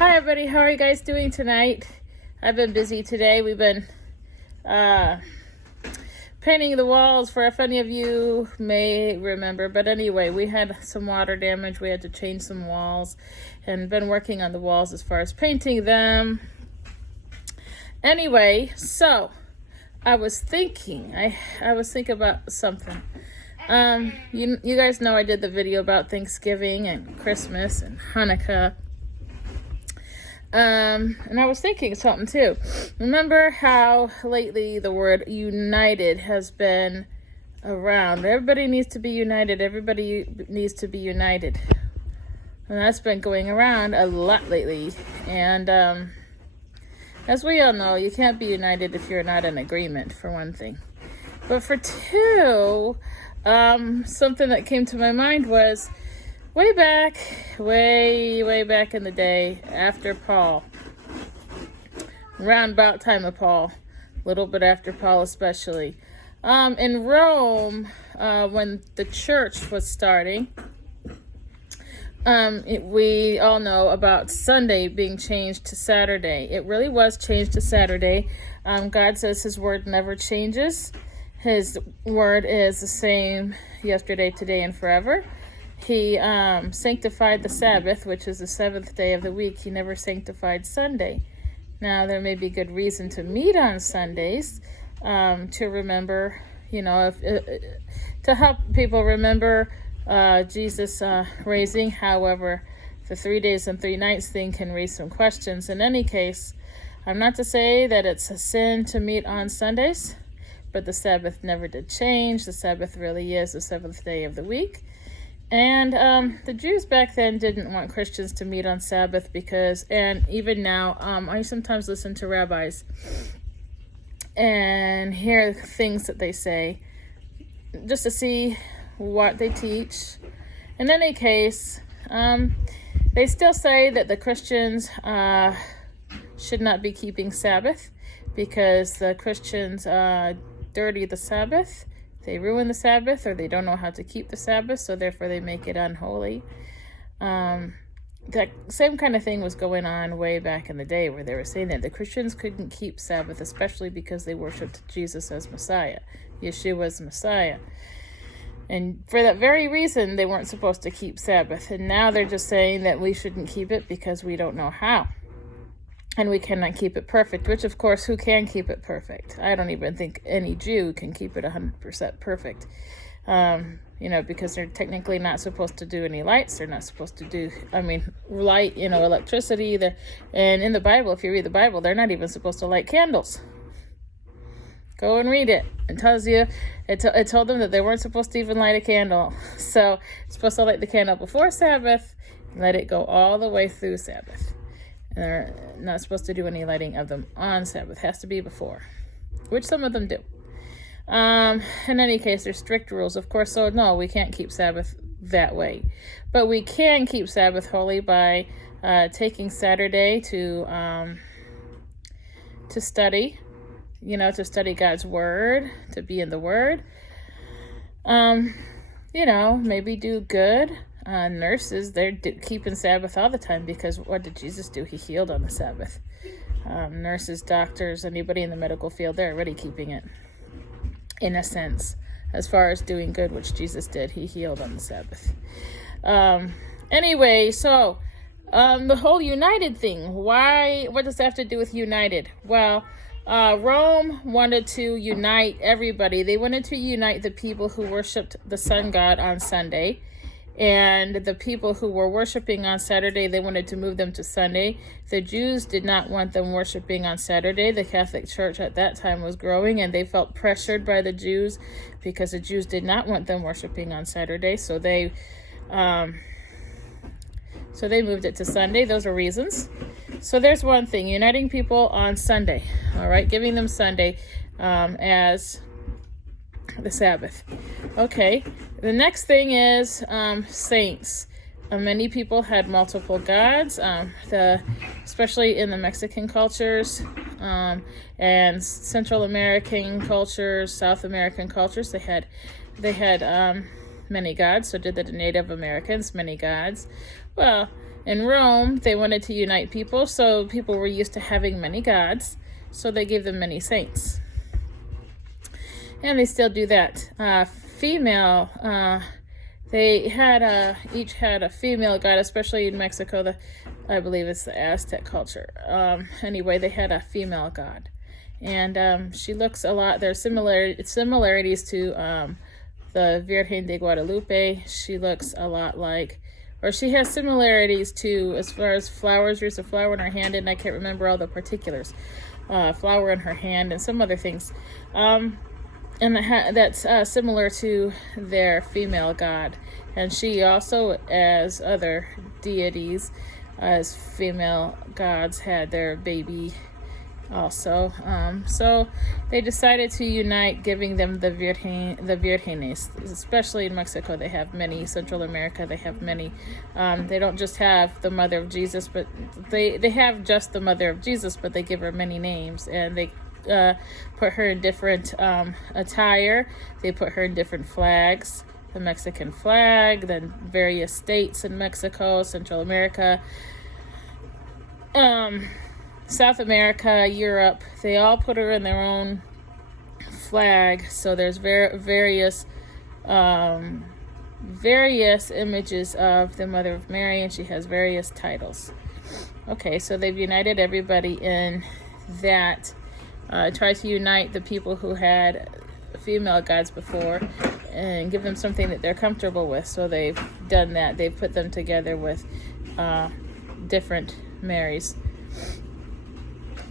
Hi everybody, how are you guys doing tonight? I've been busy today. We've been painting the walls, for if any of you may remember. But anyway, we had some water damage. We had to change some walls and been working on the walls as far as painting them. Anyway, so I was thinking, I was thinking about something. You guys know I did the video about Thanksgiving and Christmas and Hanukkah. And I was thinking something too. Remember how lately the word united has been around? Everybody needs to be united. Everybody needs to be united. And that's been going around a lot lately. And as we all know, you can't be united if you're not in agreement, for one thing. But for two, something that came to my mind was way back in the day, after Paul, around about time of Paul, a little bit after Paul especially, in Rome, when the church was starting, we all know about Sunday being changed to Saturday. It really was changed to Saturday. God says his word never changes. His word is the same yesterday, today, and forever. He sanctified the Sabbath, which is the seventh day of the week. He never sanctified Sunday. Now, there may be good reason to meet on Sundays, to remember, to help people remember Jesus raising. However, the 3 days and 3 nights thing can raise some questions. In any case, I'm not to say that it's a sin to meet on Sundays, but the Sabbath never did change. The Sabbath really is the seventh day of the week. And the Jews back then didn't want Christians to meet on Sabbath because, and even now, I sometimes listen to rabbis and hear things that they say just to see what they teach. In any case, they still say that the Christians should not be keeping Sabbath because the Christians dirty the Sabbath. They ruin the Sabbath, or they don't know how to keep the Sabbath, so therefore they make it unholy. That same kind of thing was going on way back in the day, where they were saying that the Christians couldn't keep Sabbath, especially because they worshipped Jesus as Messiah. Yeshua as Messiah. And for that very reason, they weren't supposed to keep Sabbath. And now they're just saying that we shouldn't keep it because we don't know how. And we cannot keep it perfect, which, of course, who can keep it perfect? I don't even think any Jew can keep it 100% perfect, because they're technically not supposed to do any lights. They're not supposed to do, light, electricity. And in the Bible, if you read the Bible, they're not even supposed to light candles. Go and read it. It tells you, it told them that they weren't supposed to even light a candle. So, it's supposed to light the candle before Sabbath, and let it go all the way through Sabbath. And they're not supposed to do any lighting of them on Sabbath. It has to be before, which some of them do. In any case, there's strict rules, of course. So no, we can't keep Sabbath that way. But we can keep Sabbath holy by taking Saturday to study, to study God's word, to be in the word. Maybe do good. Nurses, they're keeping Sabbath all the time because what did Jesus do? He healed on the Sabbath. Nurses, doctors, anybody in the medical field, they're already keeping it, in a sense, as far as doing good, which Jesus did. He healed on the Sabbath. Anyway, so the whole united thing, what does that have to do with united? Well, Rome wanted to unite everybody. They wanted to unite the people who worshipped the sun god on Sunday. And the people who were worshiping on Saturday, they wanted to move them to Sunday. The Jews did not want them worshiping on Saturday. The Catholic Church at that time was growing, and they felt pressured by the Jews because the Jews did not want them worshiping on Saturday. So they moved it to Sunday. Those are reasons. So there's one thing, uniting people on Sunday. All right, giving them Sunday as the Sabbath. Okay, the next thing is saints. Many people had multiple gods, especially in the Mexican cultures and Central American cultures, South American cultures. They had many gods. So did the Native Americans, many gods. Well, In Rome, they wanted to unite people, so people were used to having many gods, so they gave them many saints. And they still do that. They had each had a female god, especially in Mexico. I believe it's the Aztec culture. Anyway, they had a female god, and she looks a lot. There's similarities to the Virgen de Guadalupe. She looks a lot like, or she has similarities to, as far as flowers. There's a flower in her hand, and I can't remember all the particulars. Flower in her hand and some other things. And that's similar to their female god. And she also, as other deities, as female gods, had their baby also. So they decided to unite, giving them the Virgenes. Especially in Mexico, they have many. Central America, they have many. They don't just have the Mother of Jesus, but they have just the Mother of Jesus, but they give her many names, and they put her in different attire. They put her in different flags. The Mexican flag, then various states in Mexico, Central America, South America, Europe. They all put her in their own flag. So there's various images of the Mother of Mary, and she has various titles. Okay, so they've united everybody in that. Try to unite the people who had female gods before and give them something that they're comfortable with. So they've done that. They've put them together with different Marys.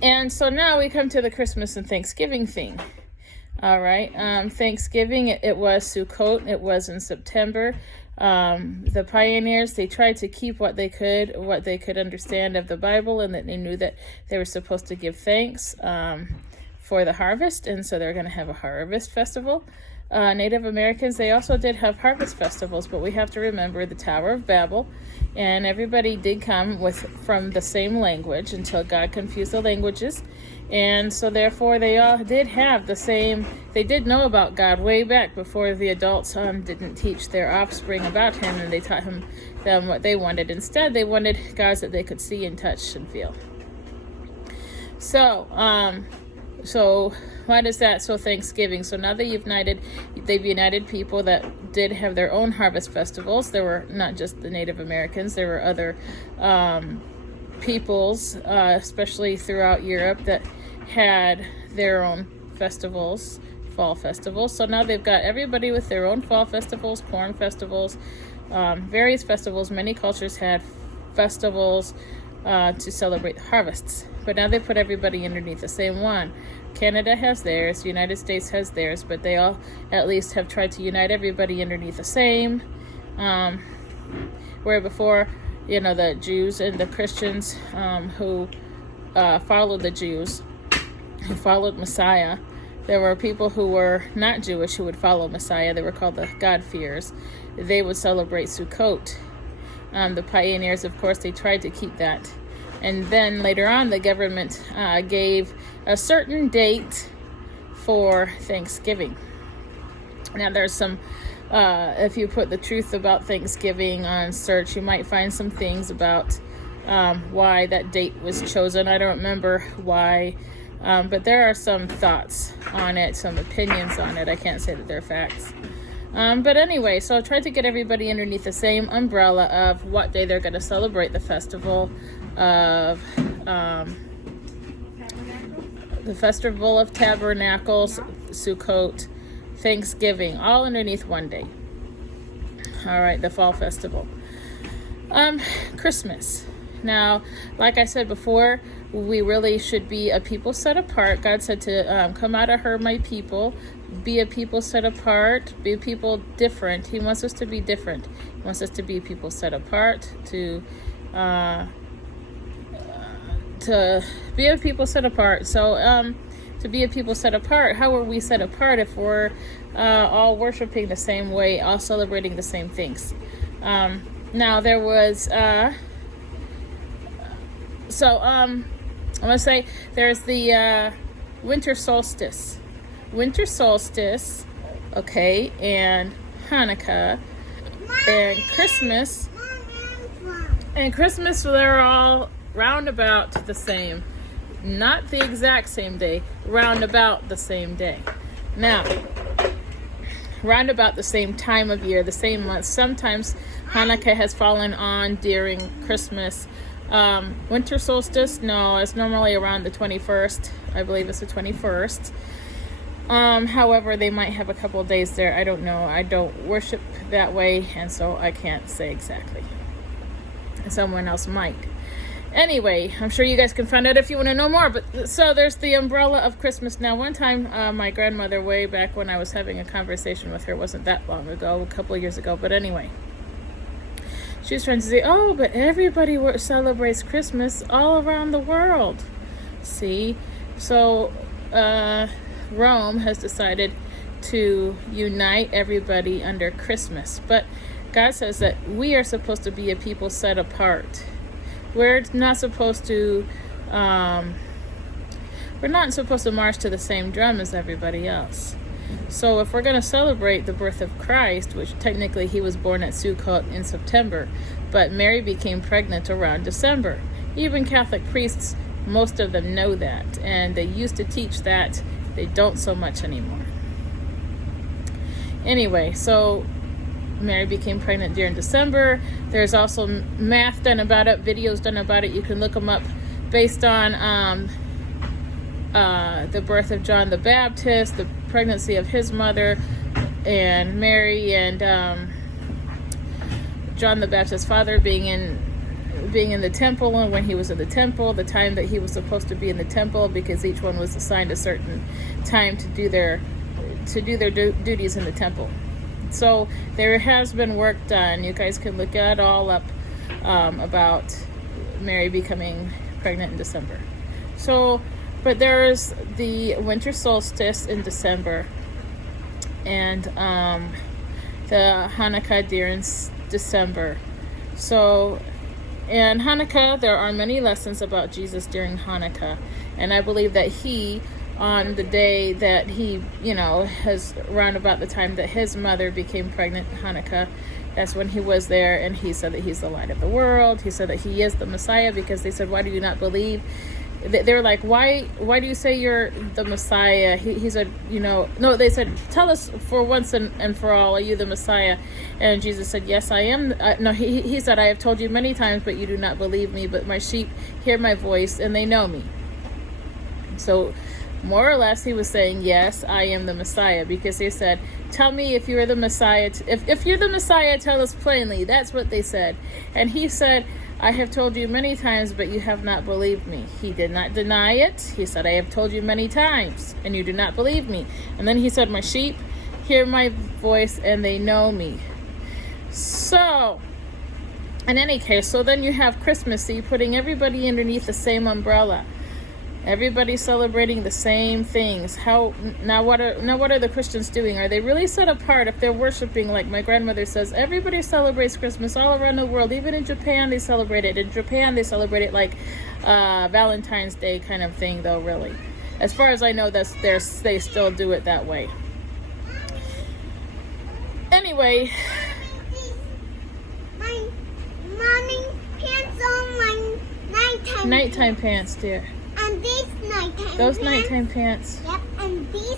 And so now we come to the Christmas and Thanksgiving thing. All right. Thanksgiving, it was Sukkot. It was in September. The pioneers, they tried to keep what they could understand of the Bible, and that they knew that they were supposed to give thanks for the harvest, and so they're going to have a harvest festival. Native Americans, they also did have harvest festivals, but we have to remember the Tower of Babel, and everybody did come from the same language until God confused the languages. And so therefore they all did have the same, they did know about God way back before the adults didn't teach their offspring about him, and they taught them what they wanted. Instead, they wanted gods that they could see and touch and feel. So why does that? So Thanksgiving. So now they've united people that did have their own harvest festivals. There were not just the Native Americans, there were other peoples, especially throughout Europe, that had their own festivals, fall festivals. So now they've got everybody with their own fall festivals, corn festivals, various festivals. Many cultures had festivals to celebrate the harvests, but now they put everybody underneath the same one. Canada has theirs, the United States has theirs, but they all at least have tried to unite everybody underneath the same. Where before, the Jews and the Christians who followed the Jews, who followed Messiah, there were people who were not Jewish who would follow Messiah. They were called the God-fearers. They would celebrate Sukkot. The pioneers, of course, they tried to keep that. And then later on, the government gave a certain date for Thanksgiving. Now, there's some, if you put the truth about Thanksgiving on search, you might find some things about why that date was chosen. I don't remember why, but there are some thoughts on it, some opinions on it. I can't say that they're facts. But anyway, so I tried to get everybody underneath the same umbrella of what day they're going to celebrate the festival of Tabernacles, Sukkot, Thanksgiving, all underneath one day. All right, the fall festival. Christmas. Now, like I said before, we really should be a people set apart. God said to come out of her, my people, be a people set apart, be a people different. He wants us to be different. He wants us to be people set apart, to be a people set apart. So to be a people set apart, how are we set apart if we're all worshiping the same way, all celebrating the same things? Now there was I'm going to say there's the winter solstice, okay, and Hanukkah and Christmas And Christmas, they're all round about the same. Not the exact same day, round about the same day. Now, round about the same time of year, the same month. Sometimes Hanukkah has fallen on during Christmas. Winter solstice, no, it's normally around the 21st. I believe it's the 21st. However, they might have a couple of days there. I don't know. I don't worship that way, and so I can't say exactly. Someone else might. Anyway, I'm sure you guys can find out if you want to know more. But so there's the umbrella of Christmas. Now, one time, my grandmother, way back when I was having a conversation with her, wasn't that long ago, a couple of years ago. But anyway, she was trying to say, oh, but everybody celebrates Christmas all around the world. See? So Rome has decided to unite everybody under Christmas. But God says that we are supposed to be a people set apart. We're not supposed to march to the same drum as everybody else. So if we're going to celebrate the birth of Christ, which technically he was born at Sukkot in September, but Mary became pregnant around December. Even Catholic priests, most of them know that, and they used to teach that. They don't so much anymore. Anyway, so Mary became pregnant during December. There's also math done about it, videos done about it. You can look them up based on the birth of John the Baptist, the pregnancy of his mother, and Mary, and John the Baptist's father being in the temple, and when he was in the temple, the time that he was supposed to be in the temple, because each one was assigned a certain time to do their duties in the temple. So there has been work done. You guys can look it all up about Mary becoming pregnant in December. So, but there's the winter solstice in December, and the Hanukkah during December. So, in Hanukkah, there are many lessons about Jesus during Hanukkah, and I believe that he, on the day that he, has around about the time that his mother became pregnant, Hanukkah, that's when he was there, and he said that he's the light of the world. He said that he is the Messiah, because they said, why do you not believe? They're like, why do you say you're the Messiah? He said, no, they said, tell us for once and for all, are you the Messiah? And Jesus said, yes, I am. No, he said, I have told you many times, but you do not believe me, but my sheep hear my voice and they know me. So more or less, he was saying, yes, I am the Messiah, because they said, tell me if you're the Messiah. If you're the Messiah, tell us plainly. That's what they said. And he said, I have told you many times, but you have not believed me. He did not deny it. He said, I have told you many times, and you do not believe me. And then he said, my sheep hear my voice, and they know me. So, in any case, so then you have Christmas, so you're putting everybody underneath the same umbrella. Everybody's celebrating the same things. Now what are the Christians doing? Are they really set apart if they're worshiping, like my grandmother says, everybody celebrates Christmas all around the world. Even in Japan, they celebrate it. In Japan, they celebrate it like Valentine's Day kind of thing, though, really. As far as I know, they still do it that way. Anyway. My morning pants on my nighttime pants, dear. And these nighttime Those pants. nighttime pants. Yep, and these.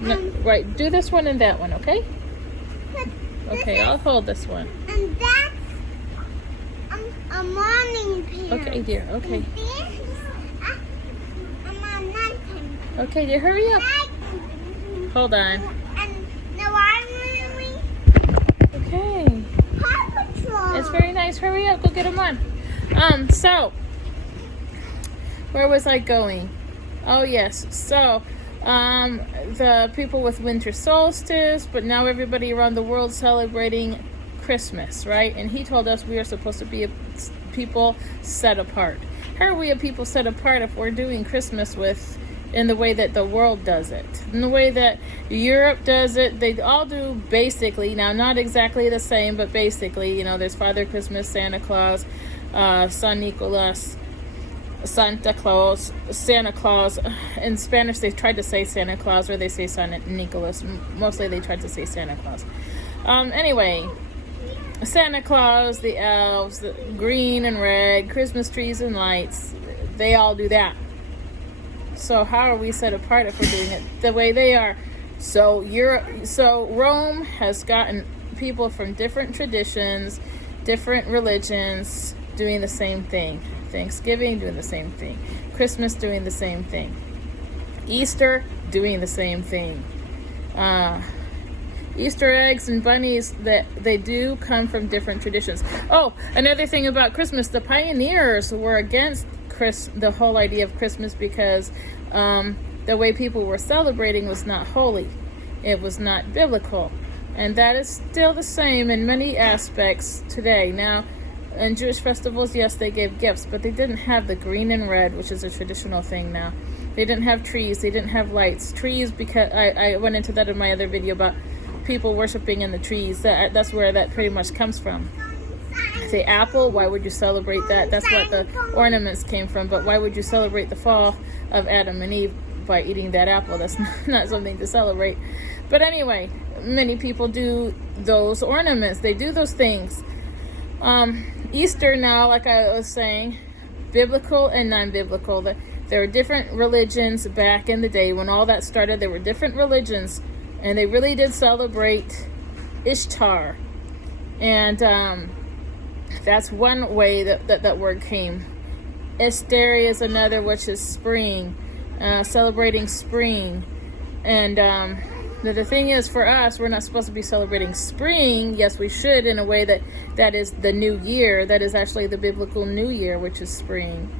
No, right, do this one and that one, okay? Okay, I'll hold this one. And that's a morning pants. Okay, dear, okay. And these are my nighttime pants. Okay, dear, hurry up. Hold on. And now I'm wearing Okay. Paw Patrol. It's very nice. Hurry up, go get them on. So, where was I going? Oh, yes. So, the people with winter solstice, but now everybody around the world celebrating Christmas, right? And he told us we are supposed to be a people set apart. How are we a people set apart if we're doing Christmas in the way that the world does it? In the way that Europe does it, they all do basically, now not exactly the same, but basically, there's Father Christmas, Santa Claus, San Nicolas, Santa Claus, Santa Claus. In Spanish, they tried to say Santa Claus, or they say San Nicolas. Mostly they tried to say Santa Claus. Anyway, Santa Claus, the elves, the green and red, Christmas trees and lights, they all do that. So how are we set apart if we're doing it the way they are? So Rome has gotten people from different traditions, different religions, doing the same thing. Thanksgiving, doing the same thing. Christmas, doing the same thing. Easter, doing the same thing. Easter eggs and bunnies, that they do come from different traditions. Oh, another thing about Christmas, the pioneers were against the whole idea of Christmas because the way people were celebrating was not holy. It was not biblical. And that is still the same in many aspects today. Now, in Jewish festivals, yes, they gave gifts, but they didn't have the green and red, which is a traditional thing now. They didn't have trees. They didn't have lights. Trees, because I went into that in my other video about people worshiping in the trees. That's where that pretty much comes from. The apple, why would you celebrate that? That's what the ornaments came from. But why would you celebrate the fall of Adam and Eve by eating that apple? That's not something to celebrate. But anyway, many people do those ornaments. They do those things. Easter now, like I was saying, biblical and non-biblical. There were different religions back in the day when all that started. There were different religions, and they really did celebrate Ishtar. And that's one way that word came. Esteri is another, which is spring, celebrating spring. And the thing is, for us, we're not supposed to be celebrating spring. Yes, we should, in a way that is the new year. That is actually the biblical new year, which is spring.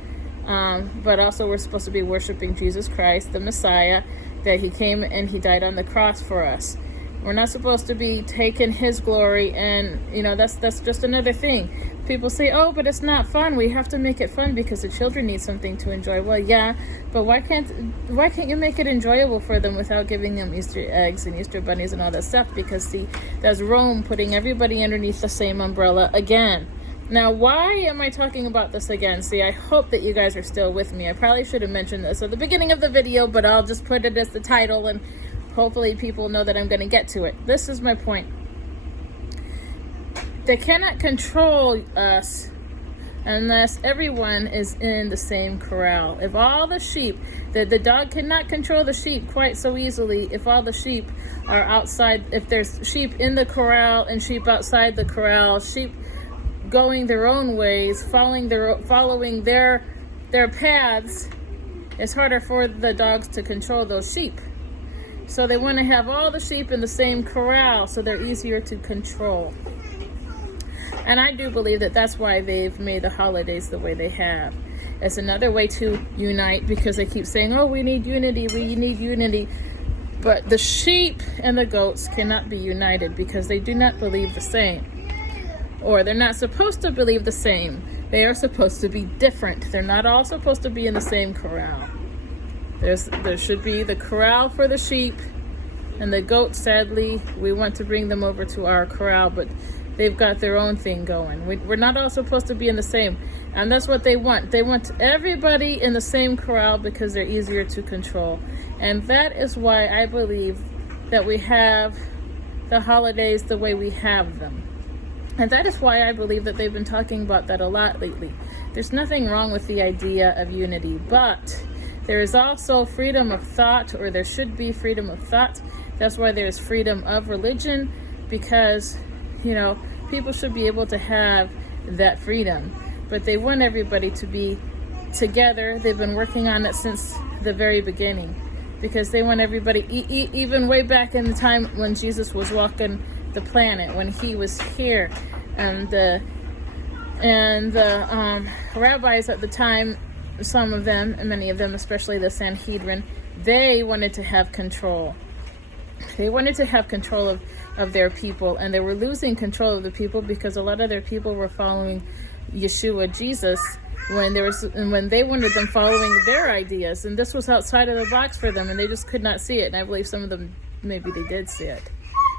But also we're supposed to be worshiping Jesus Christ, the Messiah, that he came and he died on the cross for us. We're not supposed to be taking his glory, and that's just another thing. People say, oh, but it's not fun. We have to make it fun because the children need something to enjoy. Well, yeah, but why can't you make it enjoyable for them without giving them Easter eggs and Easter bunnies and all that stuff? Because see, that's Rome putting everybody underneath the same umbrella again. Now, why am I talking about this again? See, I hope that you guys are still with me. I probably should have mentioned this at the beginning of the video, but I'll just put it as the title, and hopefully people know that I'm going to get to it. This is my point. They cannot control us unless everyone is in the same corral. If all the sheep, the dog cannot control the sheep quite so easily if all the sheep are outside, if there's sheep in the corral and sheep outside the corral, sheep going their own ways, following their paths, it's harder for the dogs to control those sheep. So they want to have all the sheep in the same corral so they're easier to control. And I do believe that that's why they've made the holidays the way they have. It's another way to unite, because they keep saying, oh, we need unity. But the sheep and the goats cannot be united because they do not believe the same. Or they're not supposed to believe the same. They are supposed to be different. They're not all supposed to be in the same corral. There should be the corral for the sheep, and the goats, sadly, we want to bring them over to our corral, but they've got their own thing going. We're not all supposed to be in the same, and that's what they want. They want everybody in the same corral because they're easier to control. And that is why I believe that we have the holidays the way we have them. And that is why I believe that they've been talking about that a lot lately. There's nothing wrong with the idea of unity, but there is also freedom of thought, or there should be freedom of thought. That's why there's freedom of religion, because, people should be able to have that freedom. But they want everybody to be together. They've been working on it since the very beginning, because they want everybody, even way back in the time when Jesus was walking the planet, when he was here, and the rabbis at the time, some of them, and many of them, especially the Sanhedrin, they wanted to have control. They wanted to have control of their people, and they were losing control of the people because a lot of their people were following Yeshua, Jesus, when they wanted them following their ideas, and this was outside of the box for them, and they just could not see it. And I believe some of them, maybe they did see it,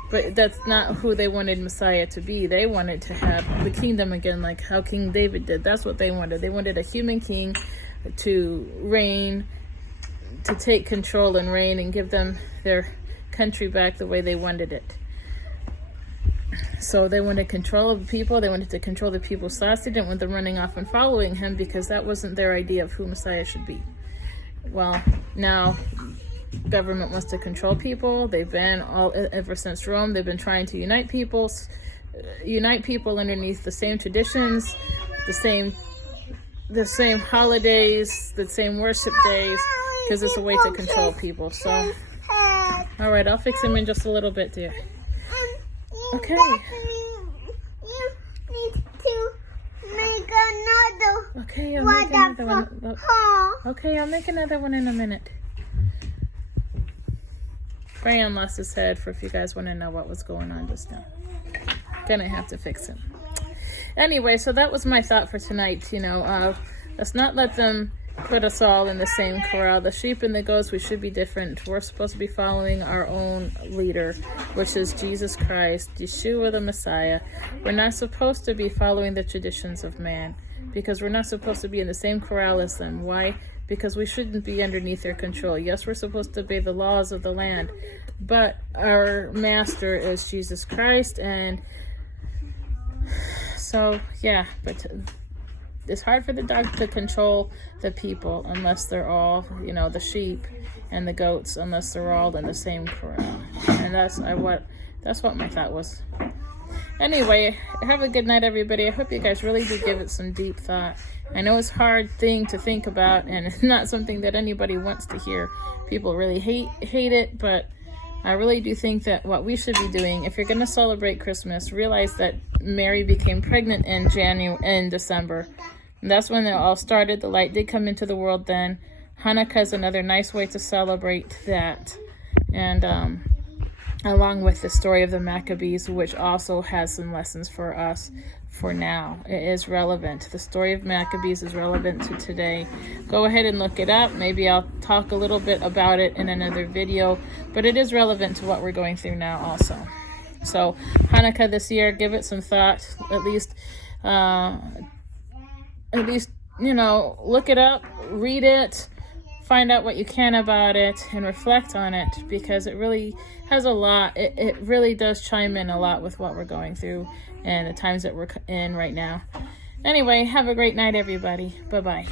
but that's not who they wanted Messiah to be. They wanted to have the kingdom again, like how King David did. That's what they wanted. They wanted a human king to reign, to take control and reign and give them their country back the way they wanted it. So they wanted control of the people. They wanted to control the people's thoughts. They didn't want them running off and following him because that wasn't their idea of who Messiah should be. Well, now government wants to control people. They've been ever since Rome. They've been trying to unite people underneath the same traditions, the same holidays, the same worship days, because it's a way to control people. So, all right, I'll fix him in just a little bit, dear. Okay. You need to make another. Okay, I'll make another one. Okay, I'll make another one in a minute. Brian lost his head, for if you guys want to know what was going on just now. Gonna have to fix him. Anyway, so that was my thought for tonight. Let's not let them put us all in the same corral. The sheep and the goats, we should be different. We're supposed to be following our own leader, which is Jesus Christ, Yeshua the Messiah. We're not supposed to be following the traditions of man, because we're not supposed to be in the same corral as them. Why? Because we shouldn't be underneath their control. Yes, we're supposed to obey the laws of the land, but our master is Jesus Christ. And so, yeah, but it's hard for the dog to control the people unless they're all, the sheep and the goats, unless they're all in the same corral. And that's what my thought was. Anyway, have a good night, everybody. I hope you guys really do give it some deep thought. I know it's a hard thing to think about, and it's not something that anybody wants to hear. People really hate it, but I really do think that what we should be doing, if you're going to celebrate Christmas, realize that Mary became pregnant in December. And that's when it all started. The light did come into the world then. Hanukkah is another nice way to celebrate that. And along with the story of the Maccabees, which also has some lessons for us for now. It is relevant. The story of Maccabees is relevant to today. Go ahead and look it up. Maybe I'll talk a little bit about it in another video, but it is relevant to what we're going through now also. So Hanukkah this year, give it some thought. At least, look it up, read it, find out what you can about it, and reflect on it, because it really has a lot. It really does chime in a lot with what we're going through and the times that we're in right now. Anyway, have a great night, everybody. Bye-bye.